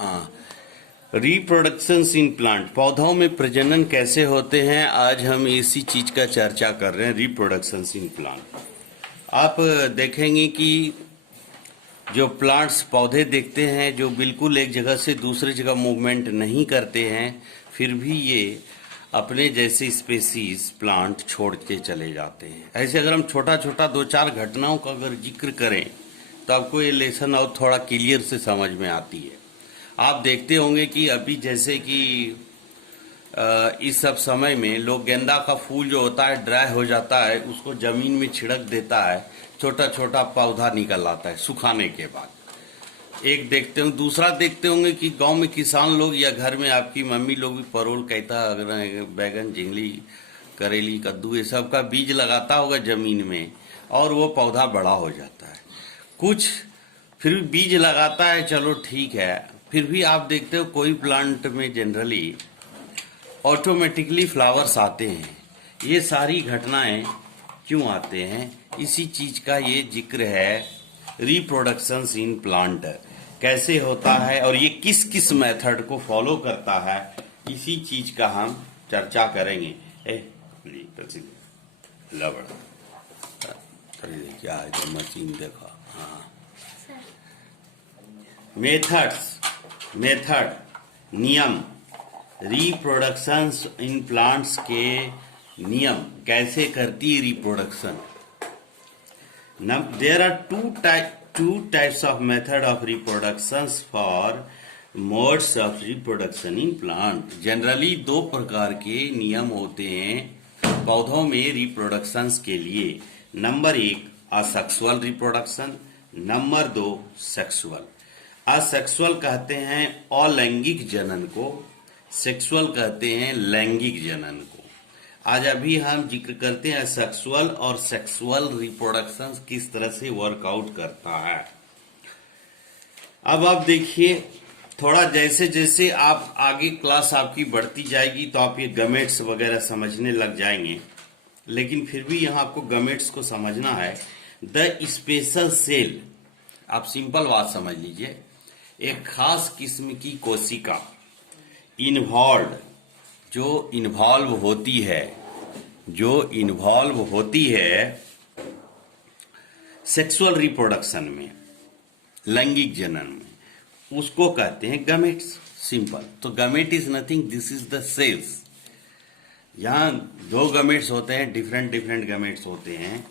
हाँ, reproduction in plant, पौधों में प्रजनन कैसे होते हैं, आज हम इसी चीज का चर्चा कर रहे हैं। रिप्रोडक्शन इन प्लांट, आप देखेंगे कि जो प्लांट्स पौधे देखते हैं जो बिल्कुल एक जगह से दूसरी जगह मूवमेंट नहीं करते हैं, फिर भी ये अपने जैसे स्पेसीज प्लांट छोड़ के चले जाते हैं। ऐसे अगर हम छोटा छोटा दो चार घटनाओं का अगर जिक्र करें तो आपको ये लेसन और थोड़ा क्लियर से समझ में आती है। आप देखते होंगे कि अभी जैसे कि इस सब समय में लोग गेंदा का फूल जो होता है ड्राई हो जाता है, उसको जमीन में छिड़क देता है, छोटा छोटा पौधा निकल आता है सुखाने के बाद। एक देखते होंगे, दूसरा देखते होंगे कि गांव में किसान लोग या घर में आपकी मम्मी लोग भी परोल कहता अगर बैगन झिंगली करेली कद्दू ये सब का बीज लगाता होगा जमीन में और वो पौधा बड़ा हो जाता है। कुछ फिर भी बीज लगाता है, चलो ठीक है, फिर भी आप देखते हो कोई प्लांट में जनरली ऑटोमेटिकली फ्लावर्स आते हैं। ये सारी घटनाएं क्यों आते हैं, इसी चीज का ये जिक्र है। रिप्रोडक्शन इन प्लांट कैसे होता है और ये किस किस मेथड को फॉलो करता है, इसी चीज का हम चर्चा करेंगे। क्या है जो मशीन देखा। हाँ, मेथड नियम, रिप्रोडक्शन इन प्लांट्स के नियम कैसे करती है reproduction. There are two types of method of reproductions for modes of reproduction in plant। Generally दो प्रकार के नियम होते हैं पौधों में रिप्रोडक्शंस के लिए। नंबर एक असेक्सुअल रिप्रोडक्शन, नंबर दो सेक्सुअल। असेक्सुअल कहते हैं अलैंगिक जनन को, सेक्सुअल कहते हैं लैंगिक जनन को। आज अभी हम जिक्र करते हैं सेक्सुअल और सेक्सुअल रिप्रोडक्शन किस तरह से वर्कआउट करता है। अब आप देखिए, थोड़ा जैसे जैसे आप आगे क्लास आपकी बढ़ती जाएगी तो आप ये गमेट्स वगैरह समझने लग जाएंगे, लेकिन फिर भी यहाँ आपको गमेट्स को समझना है। द स्पेशल सेल, आप सिंपल बात समझ लीजिए, एक खास किस्म की कोशिका जो इन्वॉल्व होती है सेक्सुअल रिप्रोडक्शन में, लैंगिक जनन में, उसको कहते हैं गमेट्स। सिंपल। तो gamete is nothing, this is the cells. यहाँ दो गमेट्स होते हैं, डिफरेंट गमेट्स होते हैं।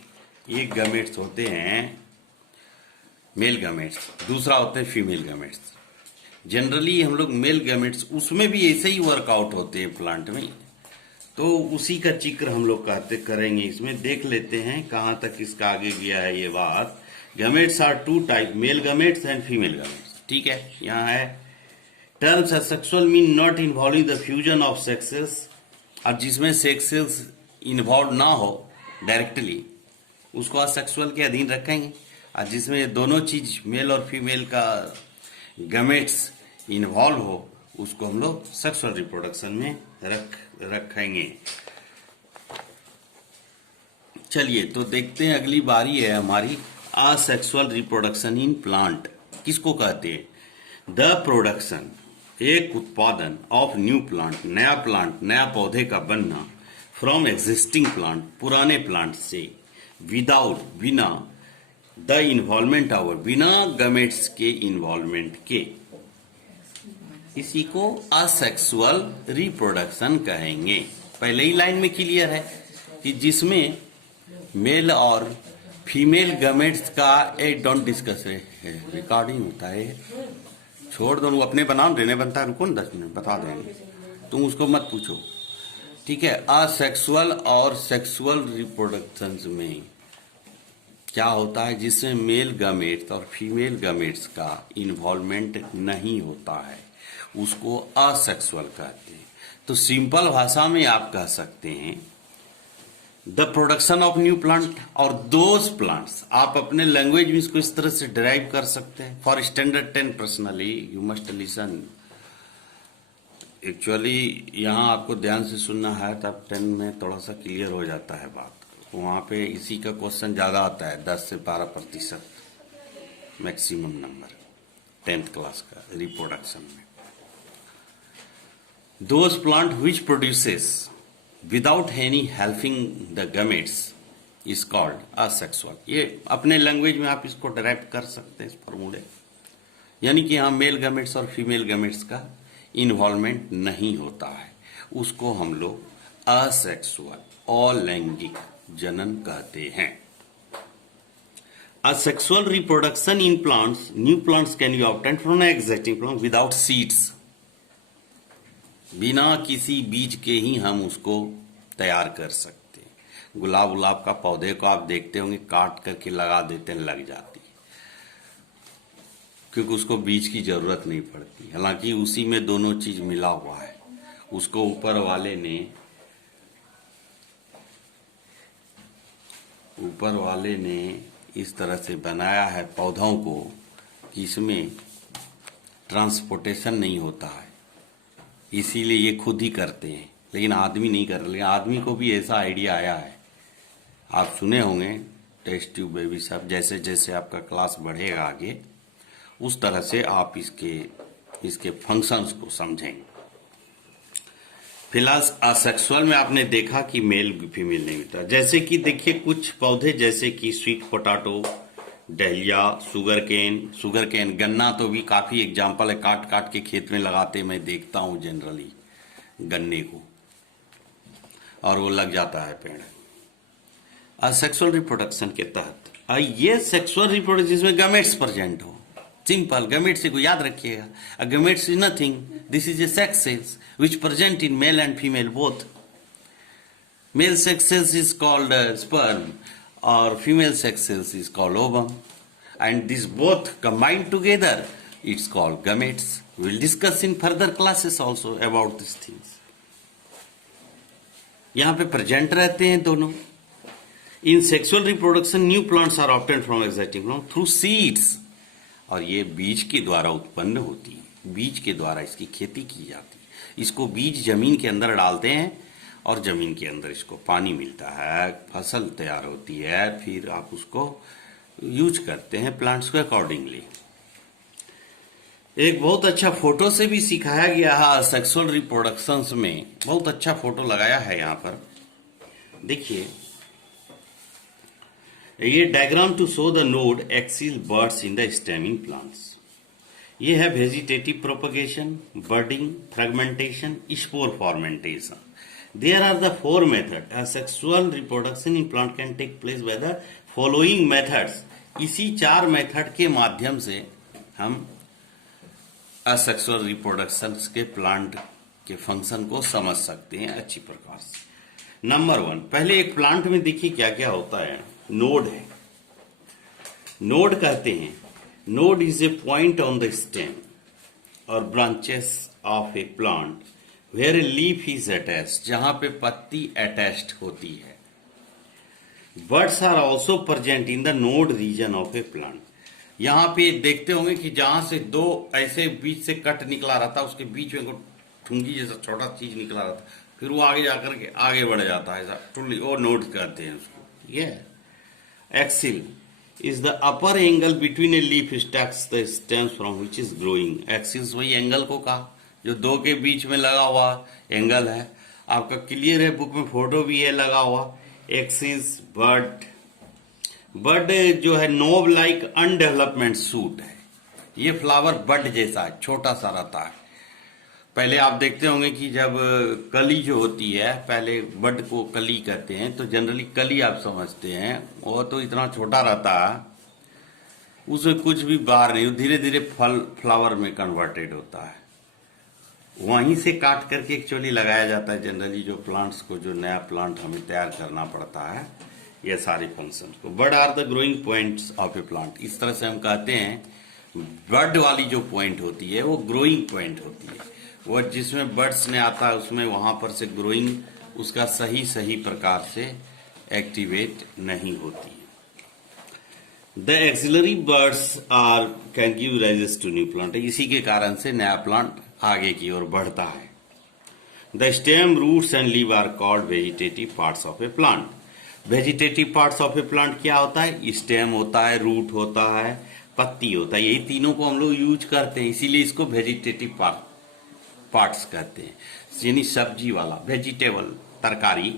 एक गमेट्स होते हैं मेल गमेट्स, दूसरा होते हैं फीमेल गमेट्स। जनरली हम लोग मेल गैमेट्स, उसमें भी ऐसे ही वर्कआउट होते हैं प्लांट में, तो उसी का जिक्र हम लोग करेंगे। इसमें देख लेते हैं कहां तक इसका आगे गया है ये बात। Gametes are two type, male gametes and female gametes. ठीक है, यहाँ है terms asexual mean not involving the fusion of sexes. और जिसमें सेक्सेस इन्वॉल्व ना हो डायरेक्टली, उसको असेक्सुअल के अधीन रखेंगे। और जिसमें दोनों चीज मेल और फीमेल का गैमेट्स इन्वॉल्व हो, उसको हम लोग सेक्सुअल रिप्रोडक्शन में रखेंगे। चलिए तो देखते हैं, अगली बारी है हमारी असेक्सुअल रिप्रोडक्शन इन प्लांट। किसको कहते हैं? द प्रोडक्शन, एक उत्पादन ऑफ न्यू प्लांट, नया पौधे का बनना, फ्रॉम एग्जिस्टिंग प्लांट, पुराने प्लांट से, बिना द इन्वॉल्वमेंट ऑफ, बिना गैमेट्स के इन्वॉल्वमेंट के, इसी को असेक्सुअल रिप्रोडक्शन कहेंगे। पहले ही लाइन में क्लियर है कि जिसमें मेल और फीमेल गैमेट्स का डोंट डिस्कस है, रिकॉर्डिंग होता है, छोड़ दो, अपने बनाओ, रहने बनता है, रुको 10 मिनट बता देंगे, तुम उसको मत पूछो। ठीक है, असेक्सुअल और सेक्सुअल रिप्रोडक्शन में क्या होता है, जिसमें मेल गैमेट्स और फीमेल गैमेट्स का इन्वॉल्वमेंट नहीं होता है, उसको असेक्सुअल कहते हैं। तो सिंपल भाषा में आप कह सकते हैं the production of new plant और दोज प्लांट्स। आप अपने लैंग्वेज में इसको इस तरह से डिराइव कर सकते हैं। For standard 10 personally you must listen. Actually यहाँ आपको ध्यान से सुनना है, तब 10 में थोड़ा सा क्लियर हो जाता है बात। वहां पे इसी का क्वेश्चन ज्यादा आता है, 10 से 12% मैक्सिमम नंबर। 10th क्लास का रिप्रोडक्शन में। Those plant which produces without any helping the gametes is called asexual। ये अपने लैंग्वेज में आप इसको डायरेक्ट कर सकते हैं इस फॉर्मूले, यानी कि यहाँ मेल गैमेट्स और फीमेल गैमेट्स का इन्वॉल्वमेंट नहीं होता है, उसको हम लोग असेक्सुअल अलैंगिक जनन कहते हैं। Asexual reproduction in plants, new plants can be obtained from an existing plant without seeds। बिना किसी बीज के ही हम उसको तैयार कर सकते हैं। गुलाब का पौधे को आप देखते होंगे काट करके लगा देते हैं, लग जाती है, क्योंकि उसको बीज की जरूरत नहीं पड़ती। हालांकि उसी में दोनों चीज मिला हुआ है। उसको ऊपर वाले ने इस तरह से बनाया है पौधों को कि इसमें ट्रांसपोर्टेशन नहीं होता है, इसीलिए ये खुद ही करते हैं, लेकिन आदमी नहीं कर रहे। लेकिन आदमी को भी ऐसा आइडिया आया है, आप सुने होंगे टेस्ट ट्यूब बेबी सब। जैसे जैसे आपका क्लास बढ़ेगा आगे, उस तरह से आप इसके फंक्शंस को समझेंगे। फिलहाल असेक्सुअल में आपने देखा कि मेल फीमेल नहीं होता। जैसे कि देखिए कुछ पौधे जैसे कि sweet potato, dahlia, sugar cane, गन्ना तो भी काफी एग्जाम्पल है, काट काट के खेत में लगाते मैं देखता हूं जनरली गन्ने को, और वो लग जाता है पेड़ असेक्सुअल रिप्रोडक्शन के तहत। ये सेक्सुअल रिप्रोडक्शन जिसमें गैमेट्स प्रेजेंट हो, सिंपल गैमेट्स को याद रखिएगा। A gametes is nothing, this is a sex cells which present in male and female both। Male sex cells is called sperm or female sex cells is called ovum, and these both combined together it's called gametes। We will discuss in further classes also about these things। यहाँ पे present रहते हैं दोनों। In sexual reproduction new plants are obtained from existing plants through seeds, और ये बीज के द्वारा उत्पन्न होती है, बीज के द्वारा इसकी खेती की जाती है। इसको बीज जमीन के अंदर डालते हैं और जमीन के अंदर इसको पानी मिलता है, फसल तैयार होती है, फिर आप उसको यूज करते हैं प्लांट्स को अकॉर्डिंगली। एक बहुत अच्छा फोटो से भी सिखाया गया है सेक्सुअल रिप्रोडक्शंस में, बहुत अच्छा फोटो लगाया है यहाँ पर देखिए। ये diagram to show the node axil buds in the stemming plants. ये है vegetative propagation, budding, fragmentation, spore formation. There are the 4 method. Asexual reproduction in plant can take place by the following methods. इसी 4 method के माध्यम से हम asexual reproduction के plant के function को समझ सकते हैं अच्छी प्रकार से। नंबर 1, पहले एक प्लांट में देखिए क्या क्या होता है। नोड है, नोड कहते हैं, node is a point on the stem और branches of a plant where a leaf is attached, जहां पे पत्ती अटैच्ड होती है। Buds are also present in the node region of a plant. यहां पे देखते होंगे कि जहां से 2 ऐसे बीच से कट निकला रहता है, उसके बीच में ठुंगी जैसा छोटा चीज निकला रहता है, फिर वो आगे जाकर के आगे बढ़ जाता है, ऐसा टुल्ली, वो नोड कहते हैं उसको। ये Axil is the upper angle between a leaf stacks the stems from which is growing। Axis वही एंगल को कहा जो 2 के बीच में लगा हुआ एंगल है। आपका क्लियर है, बुक में फोटो भी है लगा हुआ। एक्सिस बड जो है नोब लाइक अनडेवलपमेंट सूट है। ये फ्लावर बड जैसा है, छोटा सा रहता है। पहले आप देखते होंगे कि जब कली जो होती है, पहले बड को कली कहते हैं, तो जनरली कली आप समझते हैं, वो तो इतना छोटा रहता है, उसमें कुछ भी बाहर नहीं, धीरे धीरे फ्लावर में कन्वर्टेड होता है। वहीं से काट करके एक्चुअली लगाया जाता है जनरली जो प्लांट्स को, जो नया प्लांट हमें तैयार करना पड़ता है, ये सारे फंक्शन को। Bud are the growing points of a plant. इस तरह से हम कहते हैं बड वाली जो पॉइंट होती है वो ग्रोइंग पॉइंट होती है। वो जिसमें बर्ड्स ने आता है उसमें वहां पर से ग्रोइंग उसका सही प्रकार से एक्टिवेट नहीं होती है। The axillary buds are can give rises to new plant. इसी के कारण से नया प्लांट आगे की ओर बढ़ता है। The stem, roots and leave are called vegetative parts of a plant. Vegetative parts of a plant क्या होता है? स्टेम होता है, रूट होता है, पत्ती होता है। यही तीनों को हम लोग यूज करते हैं, इसीलिए इसको वेजिटेटिव पार्ट्स कहते हैं, यानी सब्जी वाला, वेजिटेबल तरकारी।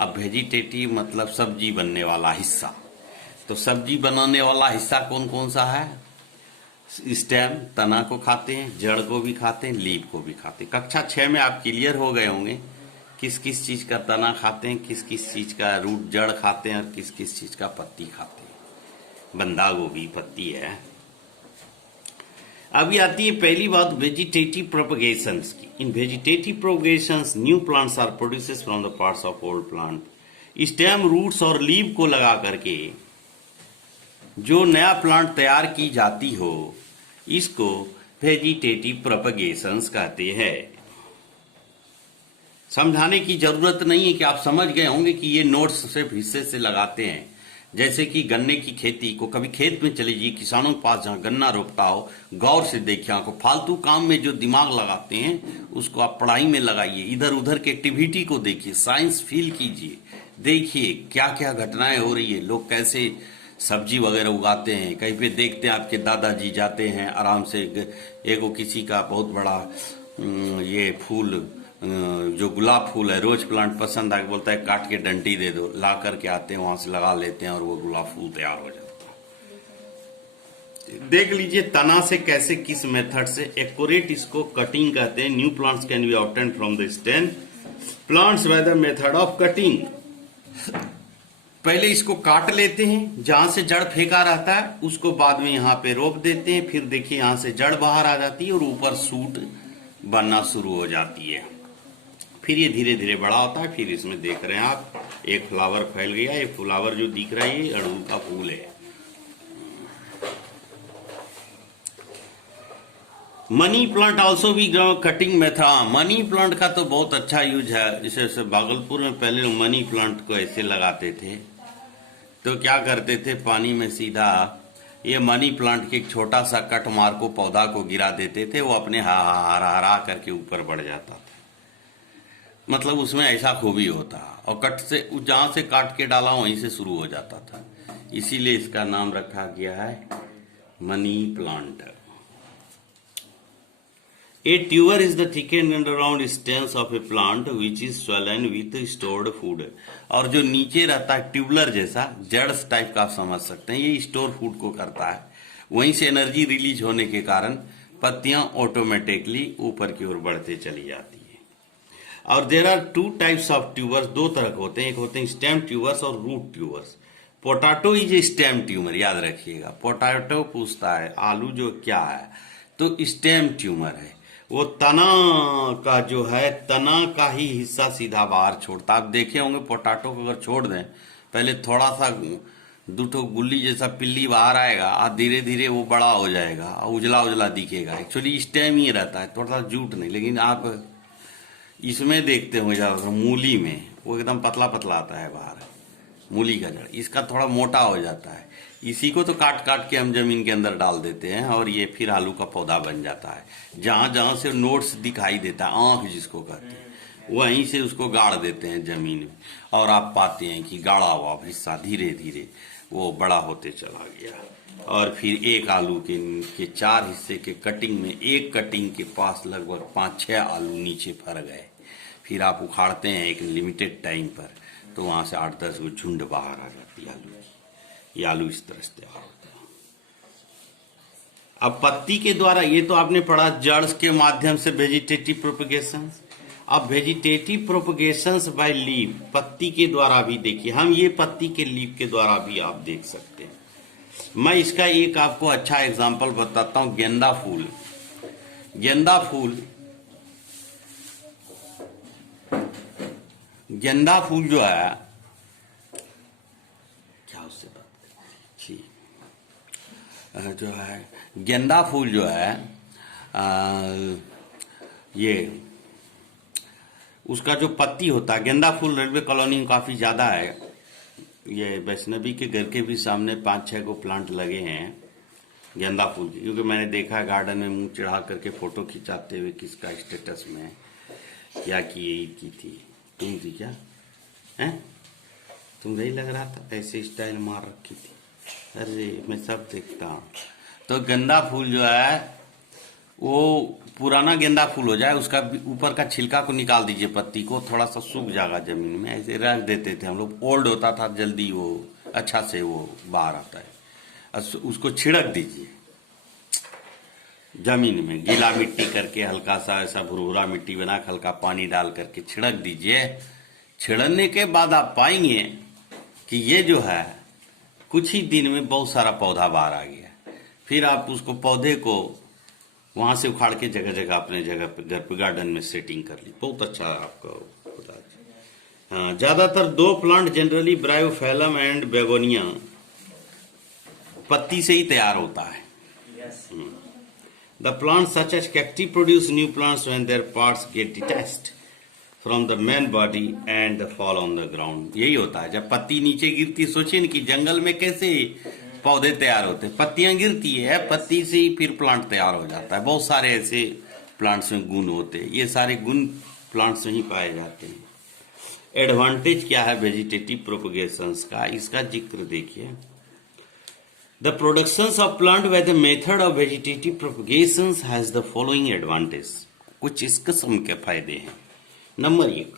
अब वेजिटेटिव मतलब सब्जी बनने वाला हिस्सा। तो सब्जी बनाने वाला हिस्सा कौन कौन सा है? स्टेम, तना को खाते हैं, जड़ को भी खाते हैं, लीफ को भी खाते हैं। कक्षा 6 में आप क्लियर हो गए होंगे किस किस चीज का तना खाते हैं, किस किस चीज का रूट जड़ खाते हैं और किस किस चीज का पत्ती खाते हैं। बंधा गोभी पत्ती है। अभी आती है पहली बात वेजिटेटिव प्रोपगेशंस की। In vegetative propagations new plants are produces from the parts of old plant. Stem, roots और लीफ को लगा करके जो नया प्लांट तैयार की जाती हो, इसको वेजिटेटिव प्रोपगेशंस कहते हैं। समझाने की जरूरत नहीं है कि आप समझ गए होंगे कि ये नोट्स सिर्फ हिस्से से लगाते हैं। जैसे कि गन्ने की खेती को, कभी खेत में चले जाइए, किसानों के पास जहां गन्ना रोपता हो, गौर से देखिए। आपको फालतू काम में जो दिमाग लगाते हैं उसको आप पढ़ाई में लगाइए। इधर उधर की एक्टिविटी को देखिए, साइंस फील कीजिए, देखिए क्या क्या घटनाएं हो रही है, लोग कैसे सब्जी वगैरह उगाते हैं। कहीं पे देखते हैं आपके दादाजी जाते हैं आराम से, एगो किसी का बहुत बड़ा ये फूल, जो गुलाब फूल है, रोज प्लांट पसंद आके बोलता है काट के डंडी दे दो, ला करके आते हैं, वहां से लगा लेते हैं और वो गुलाब फूल तैयार हो जाता है। देख लीजिए तना से कैसे, किस मेथड से एक्यूरेट इसको कटिंग कहते हैं। New plants can be obtained from the stem plants by the method of cutting. पहले इसको काट लेते हैं, जहां से जड़ फेंका रहता है उसको बाद में यहाँ पे रोप देते हैं। फिर देखिए यहां से जड़ बाहर आ जाती है और ऊपर सूट बनना शुरू हो जाती है। फिर ये धीरे धीरे बड़ा होता है। फिर इसमें देख रहे हैं आप एक फ्लावर फैल गया। ये फ्लावर जो दिख रहा है ये अड़हुल का फूल है। मनी प्लांट ऑल्सो भी कटिंग मेथड। मनी प्लांट का तो बहुत अच्छा यूज है। जैसे भागलपुर में पहले लोग मनी प्लांट को ऐसे लगाते थे, तो क्या करते थे, पानी में सीधा ये मनी प्लांट के एक छोटा सा कट मार को पौधा को गिरा देते थे, वो अपने हरा हरा करके ऊपर बढ़ जाता था। मतलब उसमें ऐसा खूबी होता, और कट से जहां से काट के डाला वहीं से शुरू हो जाता था। इसीलिए इसका नाम रखा गया है money plant. A tuber is the thickened underground stems of a plant which is swollen with stored food। और जो नीचे रहता है ट्यूबलर जैसा जड़ टाइप का आप समझ सकते हैं, ये स्टोर फूड को करता है। वहीं से एनर्जी रिलीज होने के कारण पत्तियां ऑटोमेटिकली ऊपर की ओर बढ़ते चली जाती है। और there are two types of tubers, दो तरह के होते हैं, एक होते हैं स्टेम ट्यूबर्स और root tubers. Potato is a stem tumour, याद रखिएगा। पोटैटो पूछता है आलू जो क्या है, तो स्टेम ट्यूमर है। वो तना का जो है, तना का ही हिस्सा सीधा बाहर छोड़ता। आप देखे होंगे पोटैटो को अगर छोड़ दें, पहले थोड़ा सा दूठो गुल्ली जैसा पिल्ली बाहर आएगा और धीरे धीरे वो बड़ा हो जाएगा और उजला उजला दिखेगा। एक्चुअली स्टेम ही रहता है, थोड़ा सा जूट नहीं। लेकिन आप इसमें देखते हो ज्यादातर मूली में वो एकदम पतला पतला आता है बाहर, मूली का जड़, इसका थोड़ा मोटा हो जाता है। इसी को तो काट काट के हम जमीन के अंदर डाल देते हैं और ये फिर आलू का पौधा बन जाता है। जहां जहां से नोट्स दिखाई देता है, आंख जिसको कहते हैं, वहीं से उसको गाड़ देते हैं जमीन में, और आप पाते हैं कि गाड़ा हुआ हिस्सा धीरे धीरे वो बड़ा होते चला गया। और फिर एक आलू के 4 हिस्से के कटिंग में, एक कटिंग के पास लगभग 5-6 आलू नीचे फर गए। फिर आप उखाड़ते हैं एक लिमिटेड टाइम पर, तो वहां से 8-10 को झुंड बाहर आ जाती है आलू की। ये आलू इस तरह से तैयार होता है। अब पत्ती के द्वारा, ये तो आपने पढ़ा जड़ के माध्यम से वेजिटेटिव प्रोपगेशन। अब वेजिटेटिव प्रोपगेशन बाय लीफ, पत्ती के द्वारा भी देखिए, हम ये पत्ती के लीफ के द्वारा भी आप देख सकते हैं। मैं इसका एक आपको अच्छा एग्जांपल बताता हूं। गेंदा फूल, गेंदा फूल, गेंदा फूल जो है, क्या उससे बात जी, जो है गेंदा फूल जो है ये उसका जो पत्ती होता है, गेंदा फूल रेलवे कॉलोनी में काफी ज्यादा है। ये वैष्णवी के घर के भी सामने 5-6 को प्लांट लगे हैं गेंदा फूल की, क्योंकि मैंने देखा है गार्डन में मुंह चढ़ा करके फोटो खिंचाते हुए किसका स्टेटस में क्या की थी। तुम थी क्या? हैं? तुम नहीं लग रहा था, ऐसे स्टाइल मार रखी थी। अरे मैं सब देखता हूँ। तो गेंदा फूल जो है वो पुराना गेंदा फूल हो जाए, उसका ऊपर का छिलका को निकाल दीजिए, पत्ती को थोड़ा सा सूख जाएगा जमीन में, ऐसे रख देते थे हम लोग। ओल्ड होता था जल्दी, वो अच्छा से वो बाहर आता है। उसको छिड़क दीजिए जमीन में, गीला मिट्टी करके हल्का सा ऐसा भुरभुरा मिट्टी बना के हल्का पानी डाल करके छिड़क दीजिए। छिड़कने के बाद आप पाएंगे कि ये जो है कुछ ही दिन में बहुत सारा पौधा बाहर आ गया। फिर आप उसको पौधे को वहां से उखाड़ के जगह जगह अपने जगह पे घर पे गार्डन में सेटिंग कर ली, बहुत अच्छा आपका होता है। हाँ, ज्यादातर दो plant generally bryophyllum and begonia पत्ती से ही तैयार होता है। The plant such as cacti produce new plants when their parts get detached from the main body and fall on the ground. यही होता है जब पत्ती नीचे गिरती। सोचिए न कि जंगल में कैसे पौधे तैयार होते हैं, पत्तियां गिरती है, पत्ती से ही फिर प्लांट तैयार हो जाता है। बहुत सारे ऐसे प्लांट्स में गुण होते हैं, ये सारे गुण प्लांट्स में ही पाए जाते हैं। एडवांटेज क्या है वेजिटेटिव प्रोपगेशन का, इसका जिक्र देखिए। The production of plant by the method of vegetative propagation has the following advantage. कुछ इस किस्म के फायदे हैं। Number 1,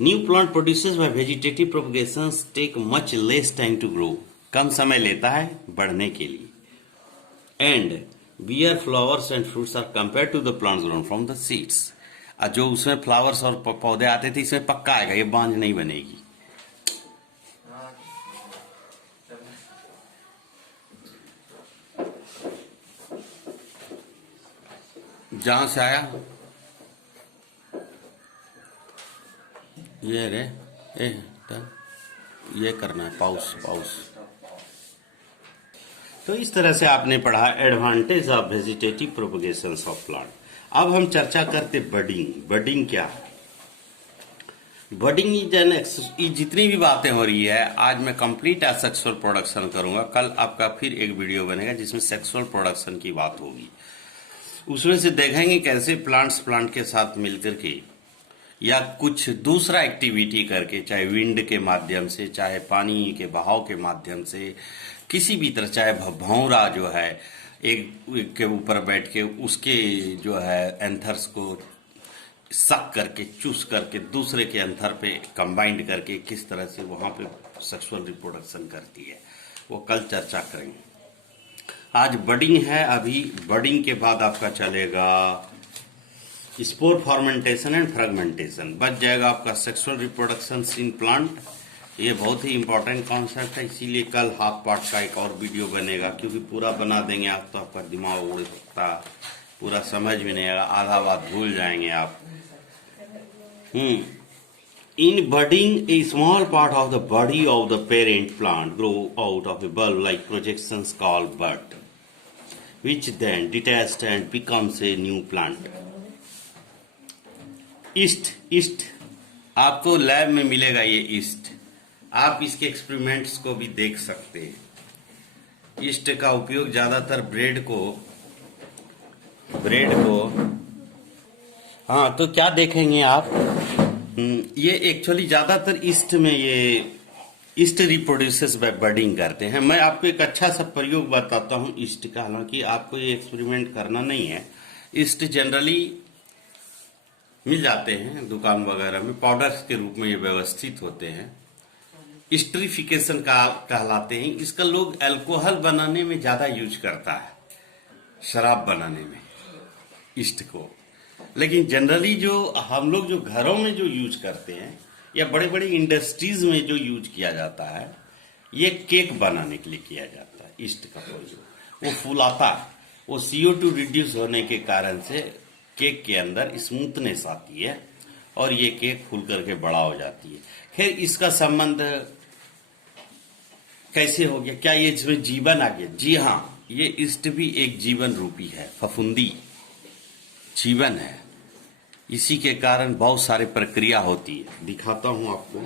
new plant produces by vegetative propagation take much less time to grow. कम समय लेता है बढ़ने के लिए। And bear flowers and fruits are compare to the plants grown from the seeds. जो उसमें फ्लावर्स और पौधे आते थे इसमें पक्का आएगा, ये बांझ नहीं बनेगी। जहां से आया ये रे ये करना है पाउस। तो इस तरह से आपने पढ़ा advantage of vegetative propagation of plant. अब हम चर्चा करते बडिंग। बडिंग क्या है? बडिंग इज एन जितनी भी बातें हो रही है आज मैं कंप्लीट सेक्सुअल प्रोडक्शन करूंगा। कल आपका फिर एक वीडियो बनेगा जिसमें सेक्सुअल प्रोडक्शन की बात होगी। उसमें से देखेंगे कैसे प्लांट के साथ मिलकर के या कुछ दूसरा एक्टिविटी करके, चाहे विंड के माध्यम से, चाहे पानी के बहाव के माध्यम से, किसी भी तरह, चाहे भौरा जो है एक के ऊपर बैठ के उसके जो है एंथर्स को सक करके चूस करके दूसरे के एंथर पे कंबाइंड करके किस तरह से वहां पे सेक्सुअल रिप्रोडक्शन करती है, वो कल चर्चा करेंगे। आज बडिंग है। अभी बडिंग के बाद आपका चलेगा स्पोर फॉर्मेंटेशन एंड फ्रेगमेंटेशन। बच जाएगा आपका सेक्सुअल रिप्रोडक्शन इन प्लांट। ये बहुत ही इंपॉर्टेंट कॉन्सेप्ट है, इसीलिए कल हाफ पार्ट का एक और वीडियो बनेगा, क्योंकि पूरा बना देंगे आप तो आपका दिमाग उड़ सकता, पूरा समझ में नहीं आएगा, आधा बात भूल जाएंगे आप। In budding a small part of the body of the parent plant grow out of a bulb like projections called bud which then detached and becomes a new plant. Yeast आपको लैब में मिलेगा। ये east आप इसके experiments को भी देख सकते हैं। ईस्ट का उपयोग ज्यादातर ब्रेड को हाँ, तो क्या देखेंगे आप, ये एक्चुअली ज्यादातर ईस्ट में ये ईस्ट रिप्रोड्यूसेस बाय बडिंग करते हैं। मैं आपको एक अच्छा सा प्रयोग बताता हूँ ईस्ट का, हालांकि आपको ये एक्सपेरिमेंट करना नहीं है। ईस्ट जनरली मिल जाते हैं दुकान वगैरह में, पाउडर्स के रूप में ये व्यवस्थित होते हैं। ईस्टरीफिकेशन का कहलाते हैं। इसका लोग अल्कोहल बनाने में ज्यादा यूज करता है, शराब बनाने में ईस्ट को। लेकिन जनरली जो हम लोग जो घरों में जो यूज करते हैं या बड़े बड़े इंडस्ट्रीज में जो यूज किया जाता है, ये केक बनाने के लिए किया जाता है। ईस्ट का प्रयोग वो फूलाता है, वो CO2 रिड्यूस होने के कारण से केक के अंदर स्मूथनेस आती है और ये केक फूल करके बड़ा हो जाती है। खैर, इसका संबंध कैसे हो गया, क्या ये इसमें जीवन आ गया? जी हाँ, ये ईस्ट भी एक जीवन रूपी है, फफूंदी जीवन है। इसी के कारण बहुत सारी प्रक्रिया होती है। दिखाता हूं आपको।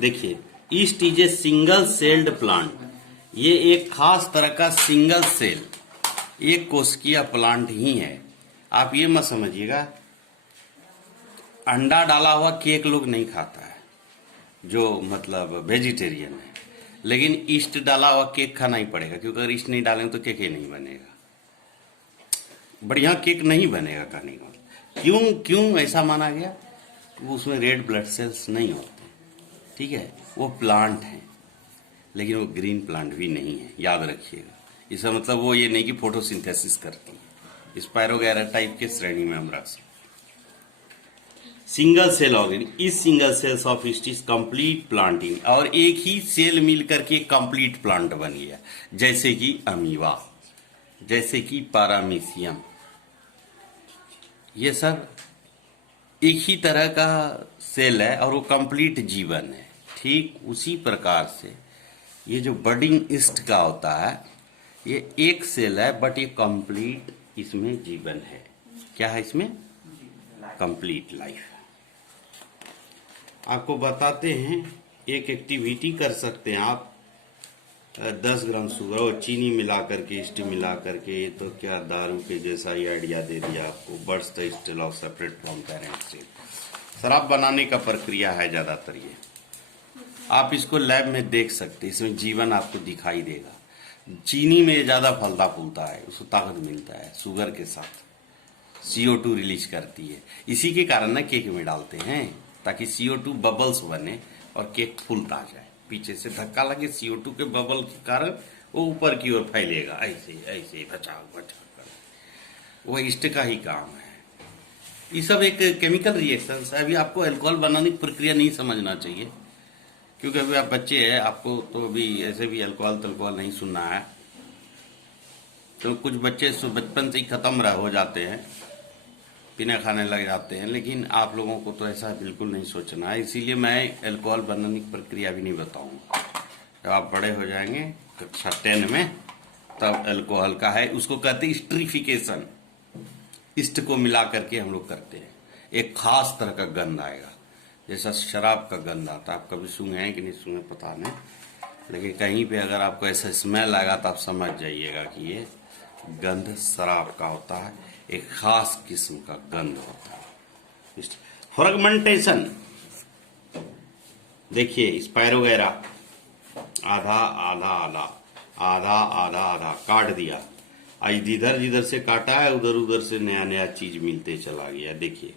देखिए, east is a single celled plant. ये एक खास तरह का सिंगल सेल, एक कोशिकीय प्लांट ही है। आप ये मत समझिएगा अंडा डाला हुआ केक लोग नहीं खाता है, जो मतलब वेजिटेरियन है, लेकिन ईस्ट डाला हुआ केक खाना ही पड़ेगा, क्योंकि अगर ईस्ट नहीं डालेंगे तो केक ही नहीं बनेगा, बढ़िया केक नहीं बनेगा खाने का। क्यों क्यों ऐसा माना गया? वो उसमें रेड ब्लड सेल्स नहीं होते, ठीक है, वो प्लांट है, लेकिन वो ग्रीन प्लांट भी नहीं है, याद रखिएगा। इसका मतलब वो ये नहीं कि फोटोसिंथेसिस करती है, स्पायरोगैरा टाइप के श्रेणी में हम रख सकते। सिंगल सेल ऑर्गेनिज्म, इस single cells of yeast is complete planting, और एक ही सेल मिलकर के कंप्लीट प्लांट बन गया, जैसे कि अमीबा, जैसे कि पारामीशियम, ये सब एक ही तरह का सेल है और वो कंप्लीट जीवन है। ठीक उसी प्रकार से ये जो बडिंग ईस्ट का होता है, ये एक सेल है बट ये कंप्लीट इसमें जीवन है। क्या है इसमें? Complete life. आपको बताते हैं, एक एक्टिविटी कर सकते हैं आप, 10 ग्राम शुगर और चीनी मिला करके, ईस्ट मिला करके, ये तो क्या दारू के जैसा ही आइडिया दे दिया आपको। Buds the still of separate from parent cell, शराब बनाने का प्रक्रिया है ज्यादातर ये। आप इसको लैब में देख सकते हैं, इसमें जीवन आपको दिखाई देगा। चीनी में ज्यादा फलता फूलता है, उसको ताकत मिलता है, शुगर के साथ CO2 रिलीज करती है। इसी के कारण ना केक में डालते हैं, ताकि CO2 बबल्स बने और केक फूलता जाए। पीछे से धक्का लगे, CO2 के बबल के कारण वो ऊपर की ओर फैलेगा, ऐसे ऐसे बचाव बचाव कर। वो ईस्ट का ही काम है। ये सब एक केमिकल रिएक्शन है। अभी आपको अल्कोहल बनाने की प्रक्रिया नहीं समझना चाहिए, क्योंकि अभी आप बच्चे हैं, आपको तो अभी ऐसे भी अल्कोहल तल्कोहल नहीं सुनना है। तो कुछ बच्चे बचपन से ही खत्म हो जाते हैं, पीने खाने लग जाते हैं, लेकिन आप लोगों को तो ऐसा बिल्कुल नहीं सोचना है। इसीलिए मैं अल्कोहल बनाने की प्रक्रिया भी नहीं बताऊंगा। जब आप बड़े हो जाएंगे कक्षा 10 में, तब अल्कोहल का है, उसको कहते हैं स्ट्रीफिकेशन। ईस्ट को मिला करके हम लोग करते हैं, एक खास तरह का गंध आएगा, जैसा शराब का गंध आता है। आप कभी सूंघे हैं कि नहीं सूंघे पता नहीं, लेकिन कहीं पे अगर आपको ऐसा स्मेल आएगा तो आप समझ जाइएगा कि ये गंध शराब का होता है, एक खास किस्म का गंध होता है। फ्रेगमेंटेशन देखिए, स्पायरोगैरा आधा आधा आधा आधा आधा आधा काट दिया, आज जिधर जिधर से काटा है उधर उधर से नया नया चीज मिलते चला गया। देखिए,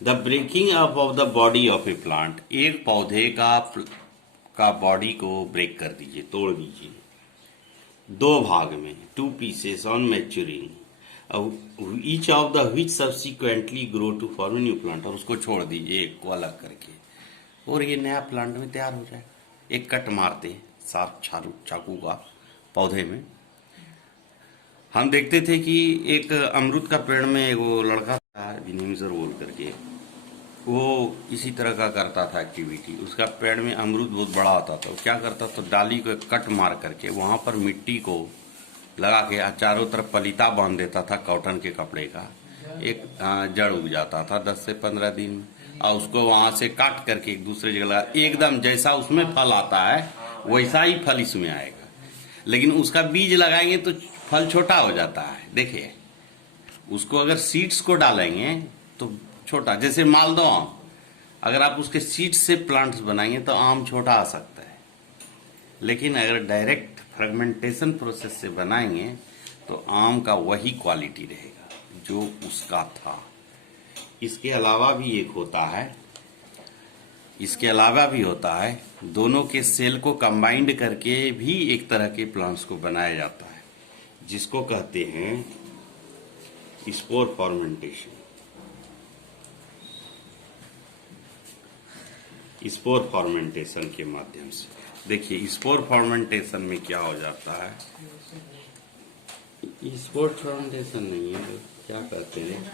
the breaking up of the body of a plant, एक पौधे का बॉडी को ब्रेक कर दीजिए, तोड़ दीजिए 2 भाग में, 2 pieces on maturing, each of the which subsequently grow to form a new plant, और उसको छोड़ दीजिए एक को अलग करके, और ये नया प्लांट में तैयार हो जाएगा। एक कट मारते हैं साफ चाकू का पौधे में। हम देखते थे कि एक अमरूद का पेड़ में वो लड़का था विनिमिजर बोल करके, वो इसी तरह का करता था एक्टिविटी। उसका पेड़ में अमरूद बहुत बड़ा होता था, वो क्या करता था, डाली को कट मार करके वहां पर मिट्टी को लगा के चारों तरफ पलीता बांध देता था कॉटन के कपड़े का, एक जड़ उग जाता था 10 से 15 दिन में, और उसको वहां से काट करके एक दूसरे जगह लगा, एकदम जैसा उसमें फल आता है वैसा ही फल इसमें आएगा। लेकिन उसका बीज लगाएंगे तो फल छोटा हो जाता है। देखिए, उसको अगर सीड्स को डालेंगे तो छोटा, जैसे मालदो आम, अगर आप उसके सीड्स से प्लांट्स बनाएंगे तो आम छोटा आ सकता है, लेकिन अगर डायरेक्ट फ्रेगमेंटेशन प्रोसेस से बनाएंगे तो आम का वही क्वालिटी रहेगा जो उसका था। इसके अलावा भी एक होता है, इसके अलावा भी होता है, दोनों के सेल को कंबाइंड करके भी एक तरह के प्लांट्स को बनाया जाता है, जिसको कहते हैं स्पोर फॉर्मेंटेशन। स्पोर फॉर्मेंटेशन के माध्यम से देखिए, स्पोर फॉर्मेंटेशन में क्या हो जाता है, स्पोर फॉर्मेंटेशन नहीं है, क्या कहते हैं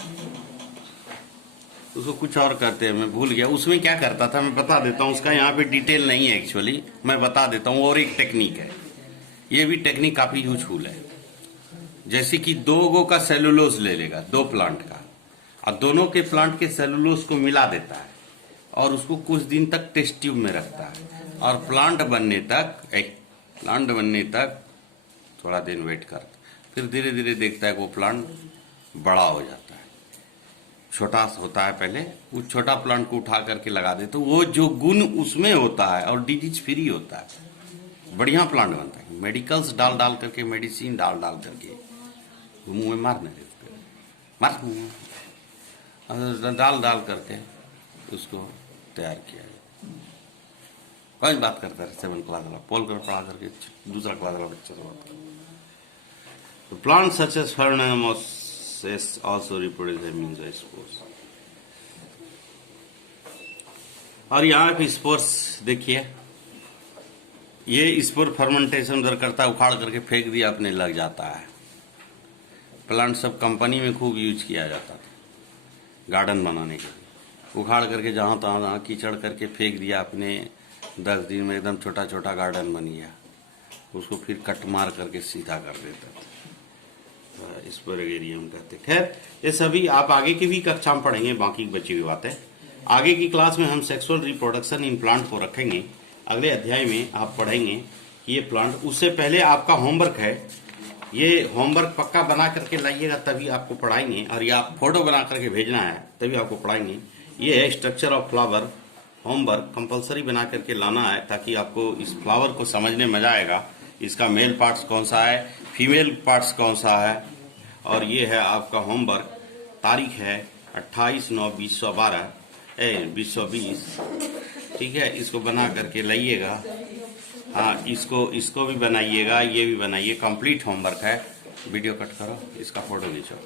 उसको, कुछ और कहते हैं, मैं भूल गया। उसमें क्या करता था मैं बता देता हूँ, उसका यहाँ पे डिटेल नहीं है एक्चुअली, मैं बता देता हूँ। और एक टेक्निक है, ये भी टेक्निक काफी यूजफुल है। जैसे कि 2 गो का सेलुलोज ले लेगा, 2 प्लांट का, और दोनों के प्लांट के सेलुलोज को मिला देता है और उसको कुछ दिन तक टेस्ट ट्यूब में रखता है, और प्लांट बनने तक थोड़ा दिन वेट करता, फिर धीरे धीरे देखता है कि वो प्लांट बड़ा हो जाता है, छोटा होता है पहले, उस छोटा प्लांट को उठा करके लगा दे तो वो जो गुण उसमें होता है और डिजीज फ्री होता है, बढ़िया प्लांट बनता है। मेडिकल्स डाल डाल करके, मेडिसिन डाल डाल करके मुंह में मारने देते, मार डाल डाल करके उसको तैयार किया। कौन बात करता है 7th क्लास वाला, पोल कर पढ़ा करके दूसरा क्लास वाला बच्चा से बात करता। Plant such as ferns mosses also reproduce spores. और यहाँ पे स्पोर्स देखिए, ये स्पोर फर्मेंटेशन उधर करता है, उखाड़ करके फेंक दिया अपने लग जाता है। प्लांट सब कंपनी में खूब यूज किया जाता था गार्डन बनाने के लिए, उखाड़ करके जहाँ तहाँ कीचड़ करके फेंक दिया, अपने 10 दिन में एकदम छोटा छोटा गार्डन बन गया। उसको फिर कट मार करके सीधा कर देता था, स्पोरेरियम कहते। खैर ये सभी आप आगे की भी कक्षा में पढ़ेंगे, बाकी बची हुई बातें आगे की क्लास में हम सेक्सुअल रिप्रोडक्शन इन प्लांट को रखेंगे। अगले अध्याय में आप पढ़ेंगे कि ये प्लांट, उससे पहले आपका होमवर्क है, ये होमवर्क पक्का बना करके लाइएगा तभी आपको पढ़ाएंगे, और या फोटो बना करके भेजना है तभी आपको पढ़ाएंगे। ये है structure of flower, homework compulsory बना करके लाना है ताकि आपको इस फ्लावर को समझने मजा आएगा। इसका मेल पार्ट्स कौन सा है, फीमेल पार्ट्स कौन सा है, और ये है आपका होमवर्क। तारीख है 28/9/2012 ठीक है। इसको बना करके लाइएगा। हाँ, इसको भी बनाइएगा, ये भी बनाइए, कंप्लीट होमवर्क है। वीडियो कट करो, इसका फोटो खींचो।